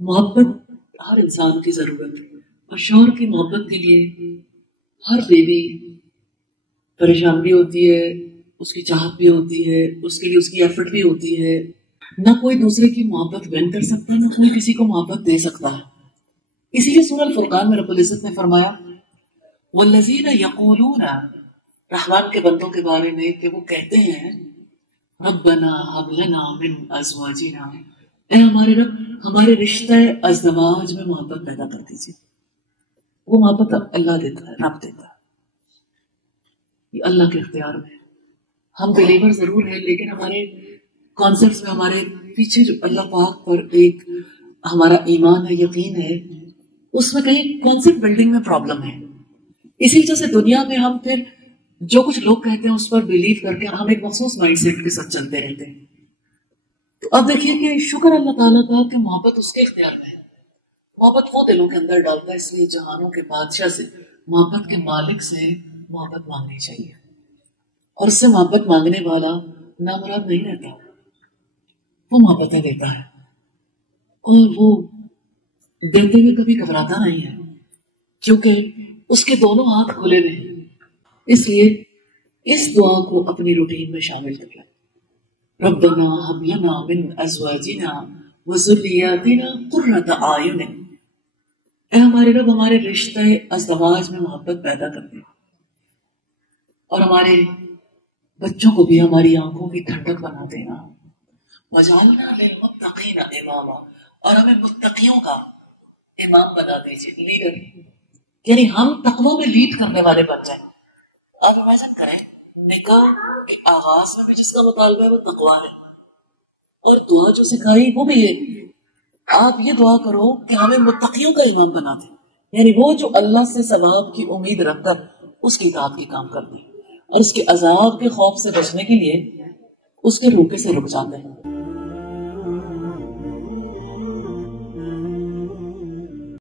محبت ہر انسان کی ضرورت ہے، اور شوہر کی محبت کے لیے ہر بیوی پریشان بھی ہوتی ہے، اس کی چاہت بھی ہوتی ہے، اس کے لیے اس کی ایفرٹ بھی ہوتی ہے۔ نہ کوئی دوسرے کی محبت وین کر سکتا ہے، نہ کوئی کسی کو محبت دے سکتا ہے۔ اسی لیے سورہ الفرقان میں رب العزت نے فرمایا والذین یقولون، رحمان کے بندوں کے بارے میں کہ وہ کہتے ہیں ربنا هب لنا من ازواجنا، اے ہمارے رب ہمارے رشتہ ازدواج میں محبت پیدا کر دیجیے۔ وہ محبت اللہ دیتا ہے، رب دیتا ہے، یہ اللہ کے اختیار میں ہے۔ ہم بلیور ضرور ہیں، لیکن ہمارے کانسیپٹس میں، ہمارے پیچھے جو اللہ پاک پر ایک ہمارا ایمان ہے، یقین ہے، اس میں کہیں کانسیپٹ بلڈنگ میں پرابلم ہے۔ اسی وجہ سے دنیا میں ہم پھر جو کچھ لوگ کہتے ہیں اس پر بلیو کر کے ہم ایک مخصوص مائنڈ سیٹ کے ساتھ چلتے رہتے ہیں۔ تو اب دیکھیے کہ شکر اللہ تعالیٰ کا کہ محبت اس کے اختیار میں ہے۔ محبت وہ دلوں کے اندر ڈالتا ہے، اس لیے جہانوں کے بادشاہ سے، محبت کے مالک سے محبت مانگنی چاہیے، اور اس سے محبت مانگنے والا نامراد نہیں رہتا، وہ محبتیں دیتا ہے، اور وہ دیتے ہوئے کبھی گھبراتا نہیں ہے، کیونکہ اس کے دونوں ہاتھ کھلے ہوئے ہیں۔ اس لیے اس دعا کو اپنی روٹین میں شامل کر لیں، ربنا هب لنا من ازواجنا وذریاتنا قرۃ اعین، اے ہمارے رب ہمارے رشتہ ازدواج میں محبت پیدا کر دے، اور ہمارے بچوں کو بھی ہماری آنکھوں کی ٹھنڈک بنا دینا، وجعلنا للمتقین اماما، اور ہمیں متقیوں کا امام بنا دیجیے، لیڈر، یعنی ہم تقوی میں لیڈ کرنے والے بن جائیں۔ آپ امیجن کریں نکاح کے آغاز میں بھی جس کا مطالبہ ہے وہ تقوی ہے، اور دعا جو سکھائی وہ بھی ہے، آپ یہ دعا کرو کہ ہمیں متقیوں کا امام بنا دے، یعنی وہ جو اللہ سے ثواب کی امید رکھ کر اس کی اطاعت کی کام کرتے ہیں، اور اس کے عذاب کے خوف سے بچنے کے لیے اس کے روکے سے رک جاتے ہیں۔